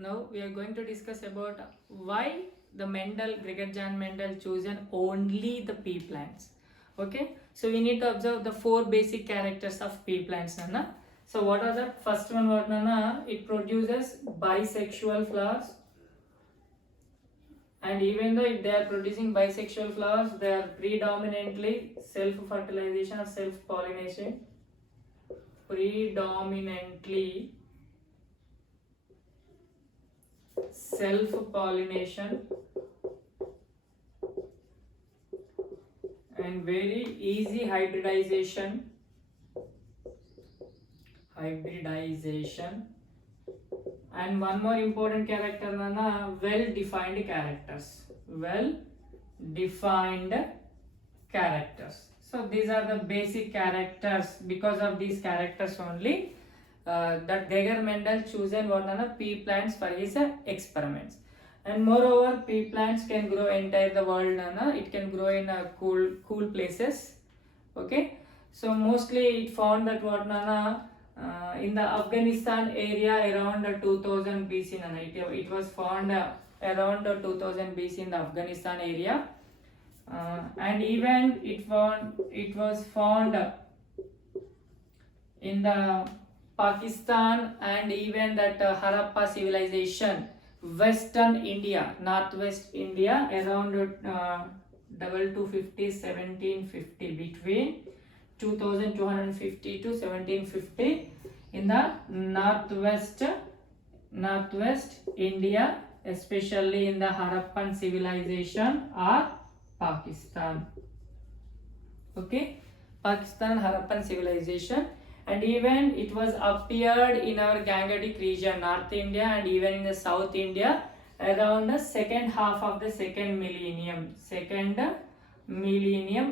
Now we are going to discuss about why the Gregor Jan Mendel chosen only the pea plants. Okay, so we need to observe the four basic characters of pea plants, Nana. So what are the first one? What, Nana? It produces bisexual flowers, and even though if they are producing bisexual flowers, they are predominantly self-fertilization or self-pollination. Predominantly self-pollination and very easy hybridization and one more important character, Nana, well defined characters. So these are the basic characters. Because of these characters only that Gregor Mendel chosen what, Nana, pea plants for his experiments. And moreover, pea plants can grow entire the world, Nana. It can grow in cool places. Okay, so mostly it found that what, Nana, in the Afghanistan area around 2000 BC, Nana. It was found around 2000 BC in the Afghanistan area, and even it was found in the Pakistan and even that Harappa civilization, Western India, Northwest India, around 2250 1750, between 2250 to 1750 in the northwest India, especially in the Harappan civilization or Pakistan. Okay, Pakistan Harappan civilization, and even it was appeared in our Gangetic region, North India, and even in the South India around the second half of the second millennium.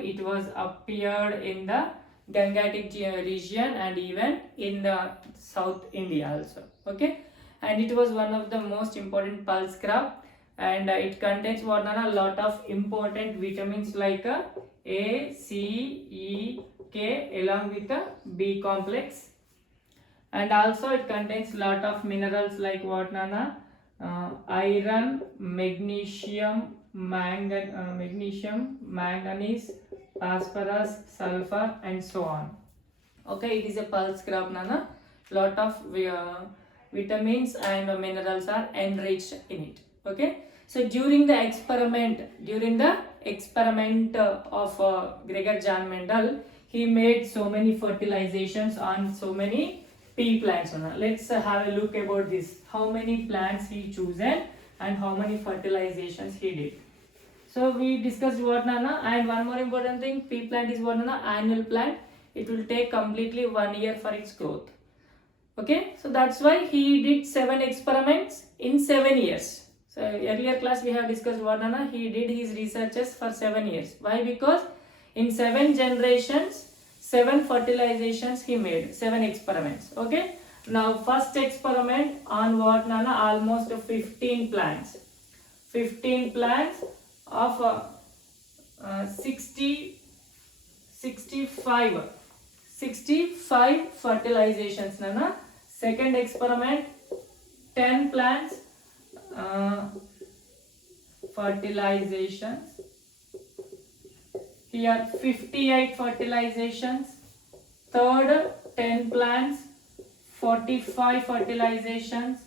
It was appeared in the Gangetic region and even in the South India also. Okay, and it was one of the most important pulse crop, and it contains what, Nana, a lot of important vitamins like A, C, E, K along with the B complex, and also it contains lot of minerals like what, Nana, iron, magnesium, manganese, phosphorus, sulfur, and so on. Okay, it is a pulse crop, Nana. Lot of vitamins and minerals are enriched in it. Okay, so during the experiment of Gregor Jan Mendel, he made so many fertilizations on so many pea plants. Let's have a look about this. How many plants he chosen and how many fertilizations he did. So we discussed what, Nana, and one more important thing, pea plant is what, Nana, annual plant. It will take completely 1 year for its growth. Okay, so that's why he did 7 experiments in 7 years. So earlier class we have discussed what, Nana, he did his researches for 7 years. Why? Because in 7 generations, 7 fertilizations he made, 7 experiments. Okay, now first experiment on what, Nana, almost 15 plants of 65 fertilizations, Nana. Second experiment, 10 plants fertilizations. Here 58 fertilizations. Third, 10 plants, 45 fertilizations.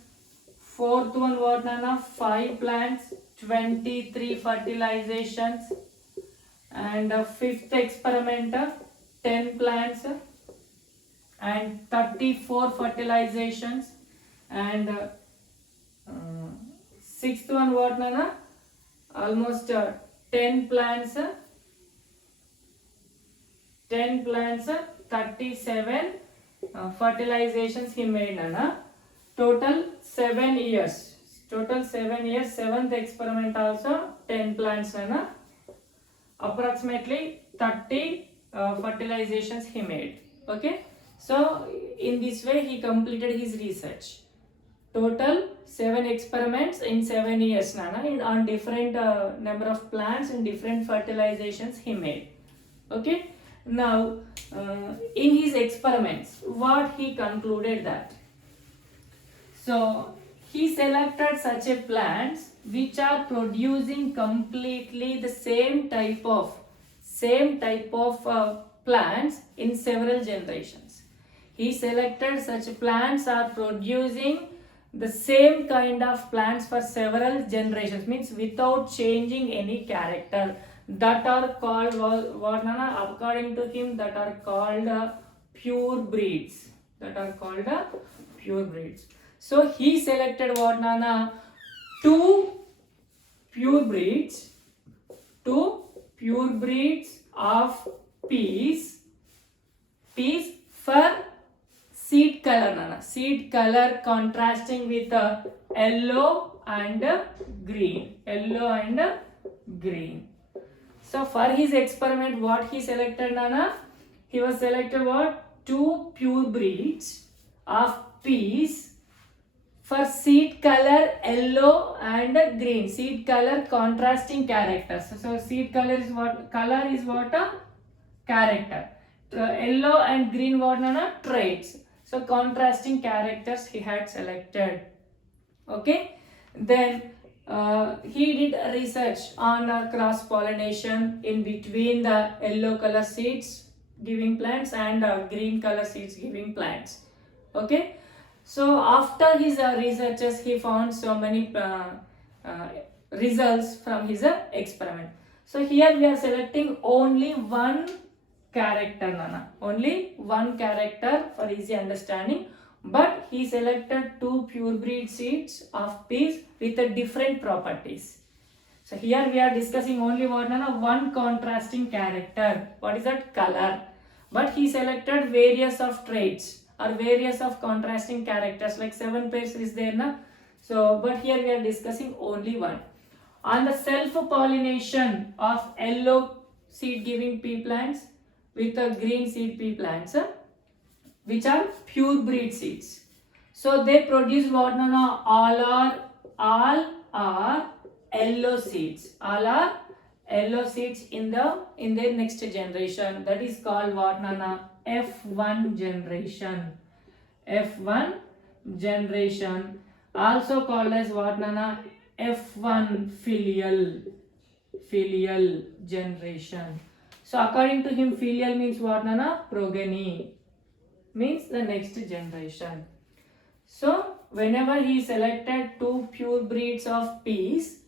Fourth one what, Nana, 5 plants, 23 fertilizations. And fifth experiment, 10 plants and 34 fertilizations. And sixth one what, Nana, almost 10 plants, 37 fertilizations he made, Nana. Total 7 years. 7th experiment also 10 plants, Nana. Approximately 30 fertilizations he made. Okay, so in this way he completed his research. Total 7 experiments in 7 years, Nana, on different number of plants and different fertilizations he made. Okay, now in his experiments what he concluded that, so he selected such a plants which are producing completely the same type of plants in several generations. He selected such plants are producing the same kind of plants for several generations, means without changing any character. That are called what Nana? According to him, that are called pure breeds. That are called pure breeds. So he selected what Nana? Two pure breeds of peas for seed color, Nana. Seed color contrasting with yellow and green. So for his experiment, what he selected, Nana? He was selected what? Two pure breeds of peas for seed color yellow and green. Seed color contrasting characters. So seed color is what? Color is what? Character. Yellow and green what, Nana? Traits. So contrasting characters he had selected. Okay. Then he did research on cross pollination in between the yellow color seeds giving plants and green color seeds giving plants. Okay. So after his researches, he found so many results from his experiment. So here we are selecting only one character, Nana. Only one character for easy understanding. But he selected two pure breed seeds of peas with different properties. So here we are discussing only what, Nana? One contrasting character. What is that? Color. But he selected various of traits or various of contrasting characters, like 7 pairs is there, na? So but here we are discussing only one. On the self-pollination of yellow seed giving pea plants with a green seed pea plants, which are pure breed seeds. So they produce what, Nana? All are yellow seeds. All are yellow seeds in their next generation. That is called what, Nana? F1 generation. F1 generation. Also called as what, Nana? F1 filial generation. So according to him, filial means what, Nana? Progeny. Means the next generation. So whenever he selected two pure breeds of peas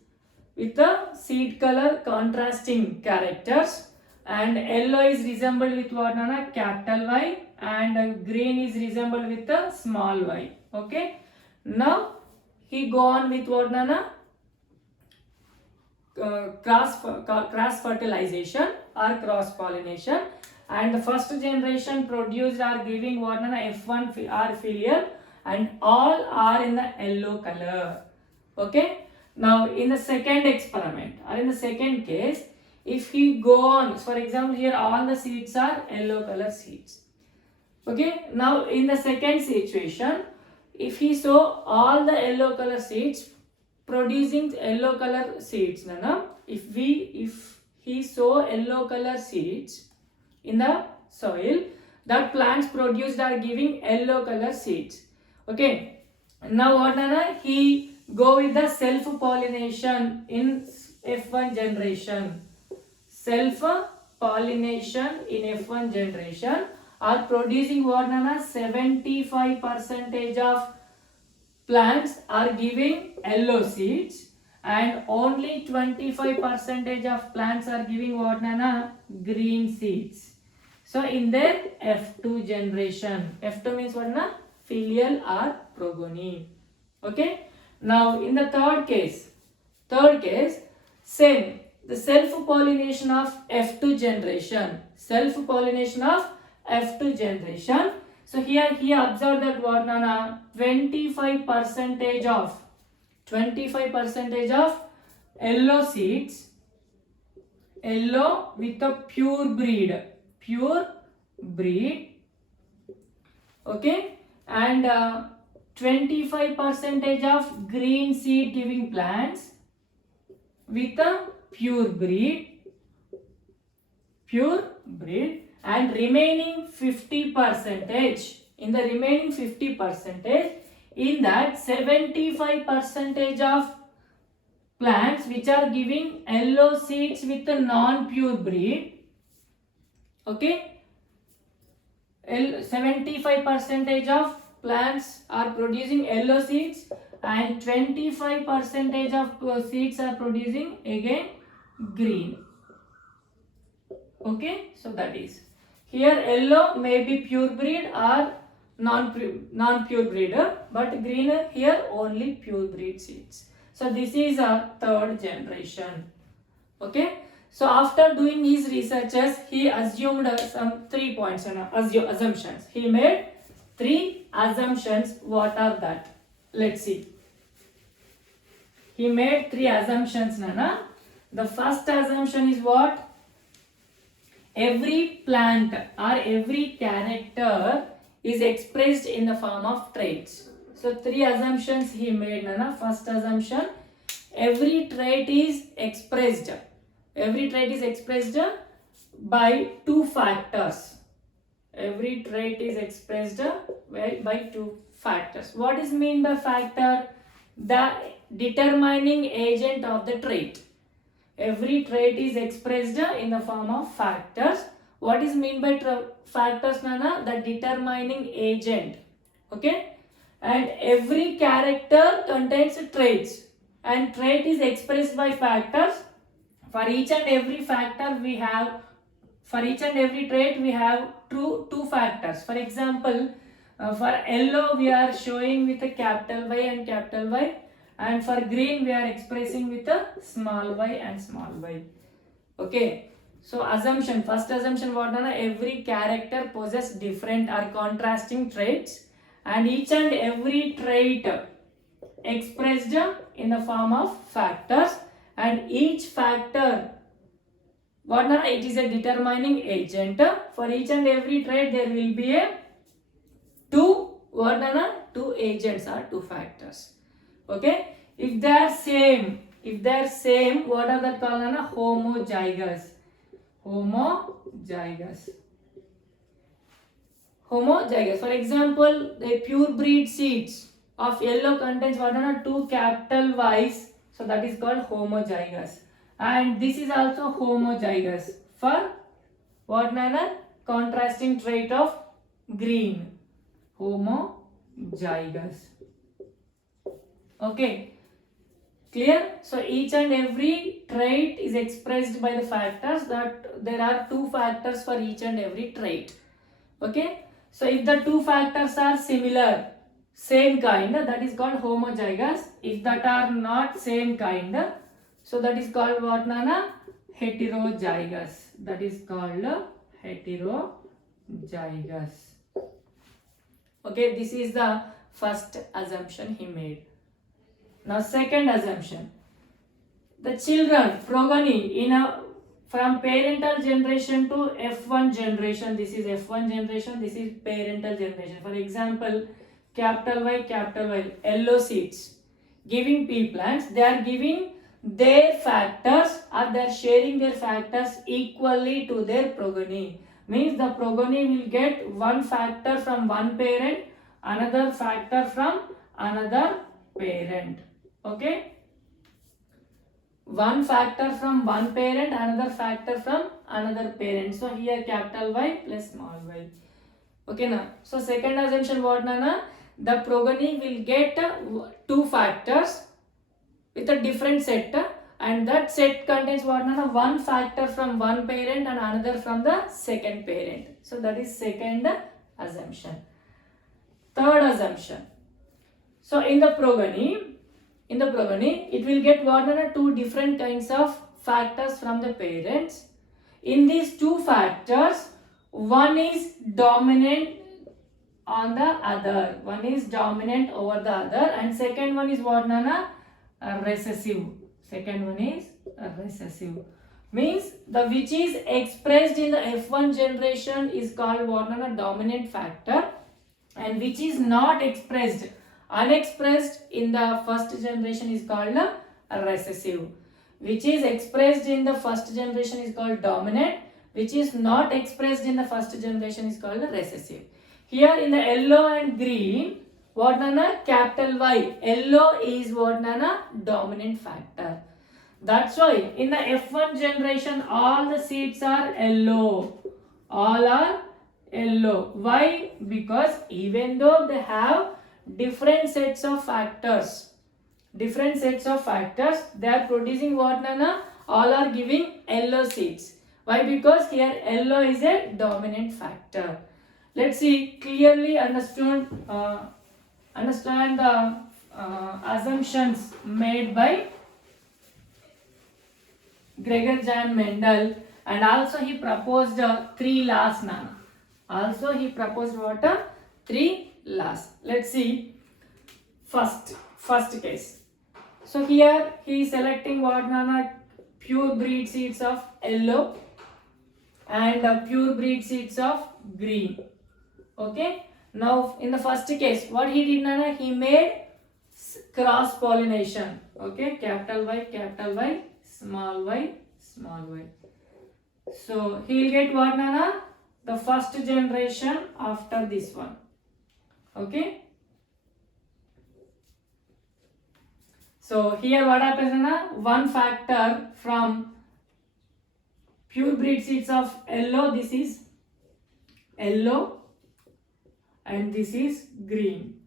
with the seed color contrasting characters, and yellow is resembled with what, Nana? Capital Y, and green is resembled with the small y. Okay. Now he go on with what, Nana? Cross fertilization or cross pollination, and the first generation produced are giving what, Nana? F1 are filial, and all are in the yellow color. Okay. Now in the second experiment or in the second case, if he go on, for example, here all the seeds are yellow color seeds. Okay. Now in the second situation, if he saw all the yellow color seeds producing yellow color seeds, Nana, if he saw yellow color seeds in the soil, that plants produced are giving yellow color seeds. Okay. Now what, Nana? He go with the self pollination in F1 generation. Self pollination in F1 generation are producing what, Nana? 75% of plants are giving yellow seeds, and only 25% of plants are giving what, Nana? Green seeds. So in their F2 generation, F2 means what, Nana? Filial or progeny. Okay. Now in the third case, same, the self pollination of F2 generation. Self pollination of F2 generation. So here he observed that what, Nana? 25% of yellow seeds, yellow with a pure breed. Okay. And 25% of green seed giving plants with a pure breed, and remaining 50%, in the remaining 50%, In that 75% of plants which are giving yellow seeds with a non-pure breed, okay, 75% of plants are producing yellow seeds and 25% of seeds are producing again green. Okay, so that is here yellow may be pure breed or non-pure breeder, but green here only pure breed seeds. So this is a third generation. Okay, so after doing his researches, he assumed some 3 points and assumptions. He made 3 assumptions. What are that? Let's see. He made 3 assumptions, Nana. The first assumption is what? Every plant or every character is expressed in the form of traits. So 3 assumptions he made, Nana. First assumption, every trait is expressed. Every trait is expressed by 2 factors. Every trait is expressed by 2 factors. What is mean by factor? The determining agent of the trait. Every trait is expressed in the form of factors. What is mean by factors, Nana? The determining agent. Okay? And every character contains traits. And trait is expressed by factors. For each and every factor we have, for each and every trait we have two factors. For example, for yellow we are showing with a capital Y and capital Y, and for green we are expressing with a small y and small y. Okay, so assumption, first assumption what, Nana? Every character possesses different or contrasting traits, and each and every trait expressed in the form of factors, and each factor what, Nana? It is a determining agent. For each and every trait there will be a 2 what, Nana? 2 agents or 2 factors. Okay, if they are same, what are that called, Nana? Homozygous. For example, the pure breed seeds of yellow contains what, Nana? 2 capital Y's, so that is called homozygous. And this is also homozygous for what, Nana? Contrasting trait of green. Homozygous. Okay, clear? So each and every trait is expressed by the factors, that there are 2 factors for each and every trait. Okay, so if the 2 factors are similar, same kind, that is called homozygous. If that are not same kind, so that is called what, Nana? Heterozygous. That is called heterozygous. Okay, this is the first assumption he made. Now second assumption, the children, progeny, from parental generation to F1 generation, this is F1 generation, this is parental generation. For example, capital Y, yellow seeds, giving pea plants, they are giving their factors, or they are sharing their factors equally to their progeny. Means the progeny will get one factor from one parent, another factor from another parent. Okay, one factor from one parent, another factor from another parent. So here capital Y plus small y. Okay, now so second assumption what, Nana? The progeny will get 2 factors with a different set, and that set contains what, Nana? One factor from one parent and another from the second parent. So that is second assumption. Third assumption, so in the progeny it will get what, Nana? 2 different kinds of factors from the parents. In these 2 factors, one is dominant on the other, one is dominant over the other, and second one is what, Nana? Recessive. Second one is recessive. Means the which is expressed in the F1 generation is called what, Nana? Dominant factor, and which is not expressed, unexpressed in the first generation is called recessive. Which is expressed in the first generation is called dominant, which is not expressed in the first generation is called recessive. Here in the yellow and green, What nana? Capital Y. Yellow is what nana? Dominant factor. That's why in the F1 generation all the seeds are yellow. All are yellow. Why? Because even though they have different sets of factors, they are producing what nana? All are giving yellow seeds. Why? Because here yellow is a dominant factor. Let's see clearly understand the assumptions made by Gregor Jan Mendel, and also he proposed 3 laws. Nana. Also he proposed what? 3 laws. Let's see first case. So here he is selecting what nana? Pure breed seeds of yellow and pure breed seeds of green. Okay. Now in the first case, what he did nana? He made cross pollination. Okay. Capital Y, small y, small y. So he will get what nana? The first generation after this one. Okay. So here what happens nana? One factor from pure breed seeds of yellow, this is yellow and this is green.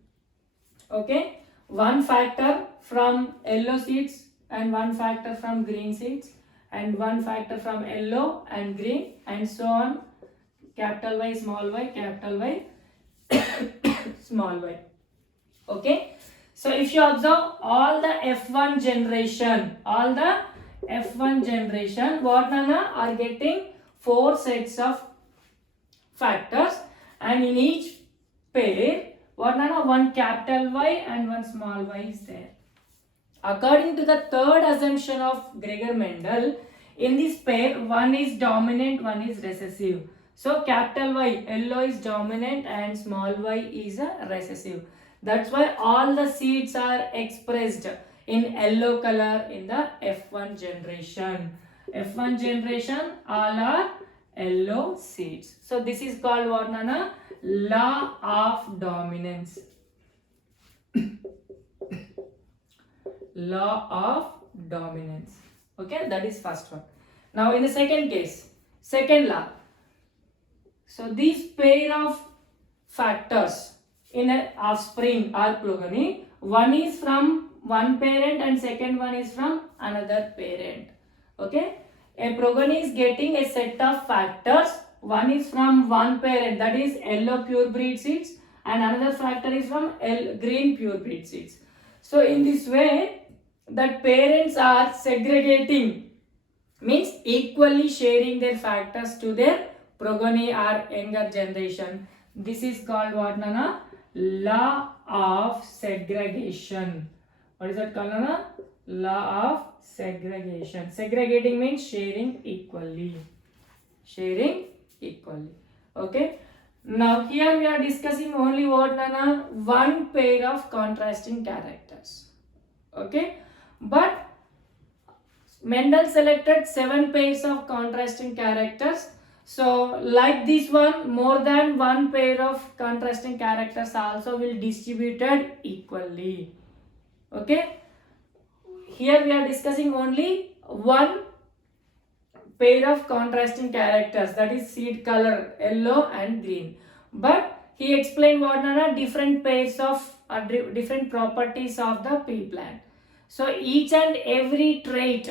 Okay. One factor from yellow seeds and one factor from green seeds and one factor from yellow and green and so on. Capital Y, small y, capital Y, small y. Okay. So if you observe all the F1 generation, what nana? Are getting 4 sets of factors, and in each pair what nana? One capital Y and one small y is there. According to the third assumption of Gregor Mendel, in this pair one is dominant, one is recessive. So capital Y, yellow is dominant and small y is a recessive. That's why all the seeds are expressed in yellow color in the F1 generation. F1 generation all are yellow seeds. So this is called what nana? Law of dominance. Law of dominance. Okay, that is first one. Now in the second case, second law. So these pair of factors in an offspring or progeny, one is from one parent and second one is from another parent. Okay, a progeny is getting a set of factors. One is from one parent, that is yellow pure breed seeds, and another factor is from green pure breed seeds. So in this way, that parents are segregating, means equally sharing their factors to their progeny or younger generation. This is called what nana? Law of segregation. What is that called nana? Law of segregation. Segregating means sharing equally. Sharing equally. Okay. Now here we are discussing only what nana? One pair of contrasting characters. Okay. But Mendel selected 7 pairs of contrasting characters. So like this one, more than one pair of contrasting characters also will distributed equally. Okay. Here we are discussing only one pair of contrasting characters, that is seed color yellow and green. But he explained what nana? Different pairs of different properties of the pea plant. So each and every trait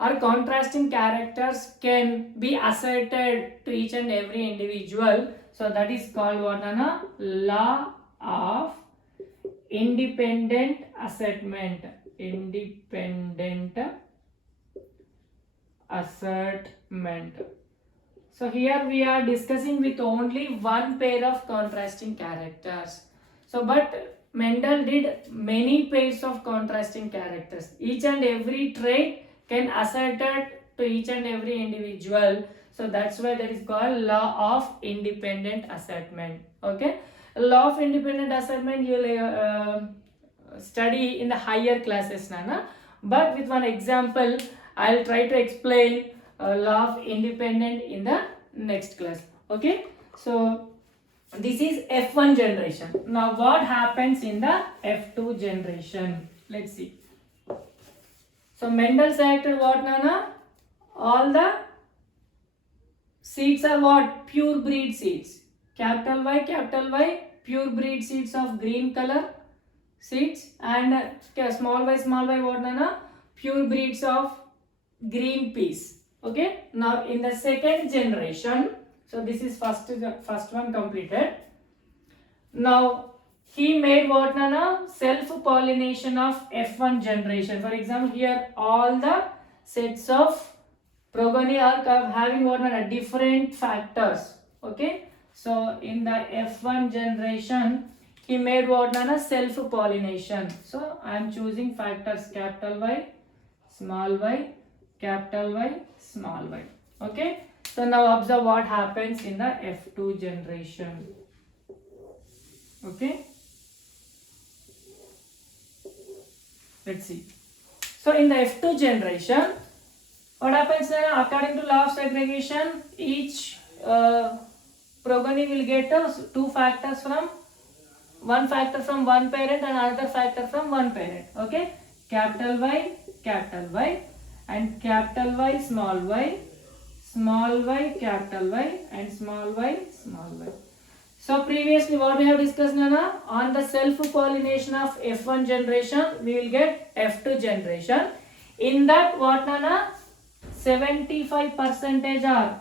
or contrasting characters can be asserted to each and every individual. So that is called what nana? Law of independent assertment. Independent assertment. So here we are discussing with only one pair of contrasting characters. So but Mendel did many pairs of contrasting characters. Each and every trait can asserted to each and every individual. So that's why that is called law of independent assertment. Okay. Law of independent assertment you will study in the higher classes, nana. But with one example, I'll try to explain law of independent in the next class. Okay. So This is F1 generation. Now what happens in the F2 generation? Let's see. So Mendel selected what, Nana? All the seeds are what? Pure breed seeds. Capital Y, pure breed seeds of green color seeds, and small y what, Nana? Pure breeds of green peas. Okay. Now in the second generation, so this is first one completed. Now he made what, Nana? Self-pollination of F1 generation. For example, here all the sets of progeny are having what, Nana? Different factors. Okay. So in the F1 generation, he made what, Nana? Self-pollination. So I am choosing factors capital Y, small y, capital Y, small y. Okay. So now observe what happens in the F2 generation. Okay. Let's see. So in the F2 generation, what happens according to law of segregation, each progeny will get two factors from one factor from one parent and another factor from one parent. Okay, capital Y, and capital Y, small y, capital Y, and small y. So previously what we have discussed, Nana, on the self-pollination of F1 generation, we will get F2 generation. In that what, Nana? 75% are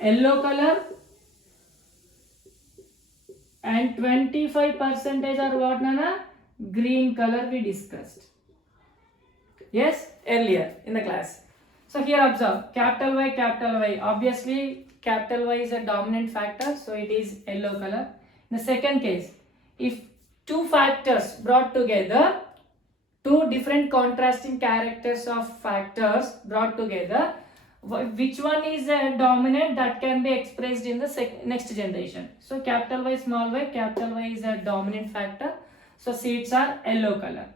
yellow color and 25% are what, Nana? Green color we discussed. Yes, earlier in the class. So here observe, capital Y. Obviously, capital Y is a dominant factor, so it is yellow color. In the second case, if two factors brought together, two different contrasting characters of factors brought together, which one is dominant, that can be expressed in the next generation. So capital Y is a dominant factor, so seeds are yellow color.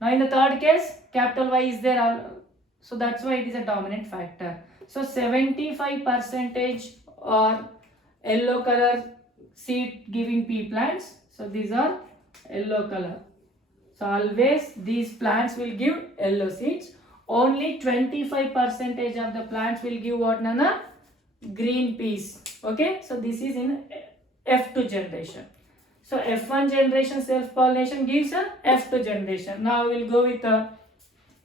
Now in the third case, capital Y is there, so that's why it is a dominant factor. So 75% are yellow color seed giving pea plants, so these are yellow color. So always these plants will give yellow seeds. Only 25% of the plants will give what, Nana? Green peas. Okay, so this is in F2 generation. So F1 generation self-pollination gives a F2 generation. Now we will go with a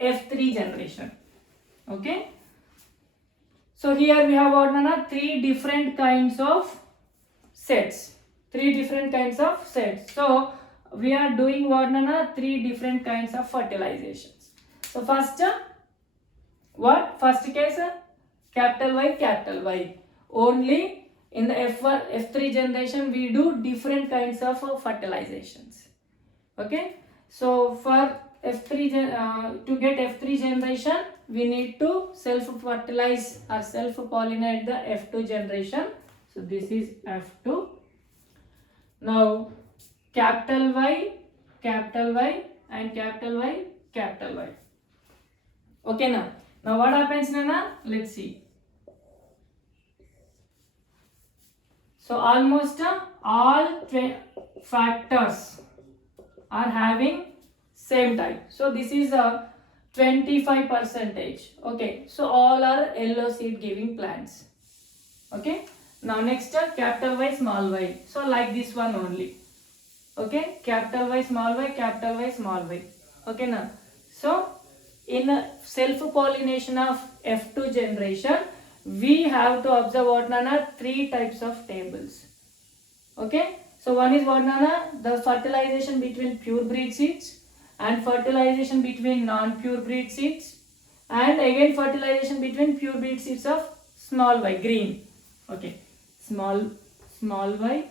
F3 generation. Okay. So here we have what, Nana? Three different kinds of sets. So we are doing what, Nana? Three different kinds of fertilizations. So first, what? First case, capital Y. Only in the F3 generation we do different kinds of fertilizations. Okay. So for F3 to get F3 generation, we need to self-fertilize or self-pollinate the F2 generation. So this is F2. Now capital Y, and capital Y. Okay, now what happens, Nana? Let's see. So almost all factors are having same type. So this is a 25%. Okay, so all are yellow seed giving plants. Okay, now next capital Y, small y. So like this one only. Okay, capital Y, small y. Okay, now so in self-pollination of F2 generation, we have to observe what, Nana? Three types of tables. Okay, so one is what, Nana? The fertilization between pure breed seeds, and fertilization between non-pure breed seeds, and again fertilization between pure breed seeds of small y, green. Okay, small y.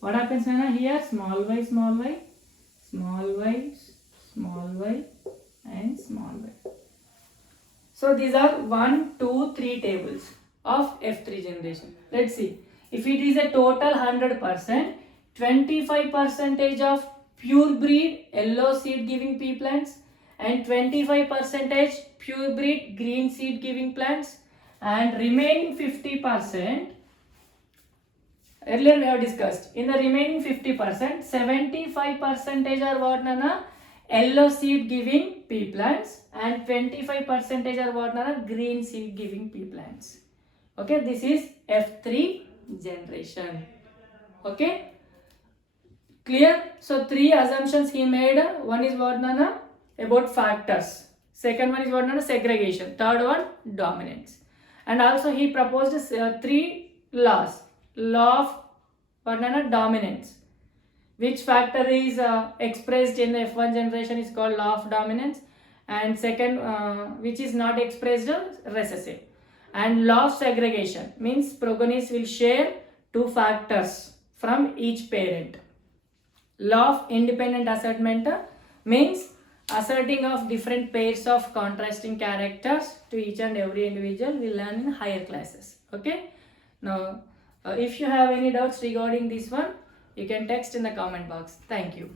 What happens, Nana? Here small y, and small y. So these are 1, 2, 3 tables of F3 generation. Let's see. If it is a total 100%, 25% of pure breed yellow seed giving pea plants and 25% pure breed green seed giving plants, and remaining 50%, earlier we have discussed, in the remaining 50%, 75% are what nana yellow seed giving pea plants and 25% are what nana green seed giving pea plants. Okay, this is F3 generation. Okay, clear? So three assumptions he made. One is what nana about factors, second one is what nana segregation, third one dominance, and also he proposed three laws. Law of what nana dominance, which factor is expressed in the F1 generation is called law of dominance, and second which is not expressed recessive. And law of segregation means progenies will share two factors from each parent. Law of independent assertment means asserting of different pairs of contrasting characters to each and every individual we learn in higher classes. Okay, now if you have any doubts regarding this one, you can text in the comment box. Thank you.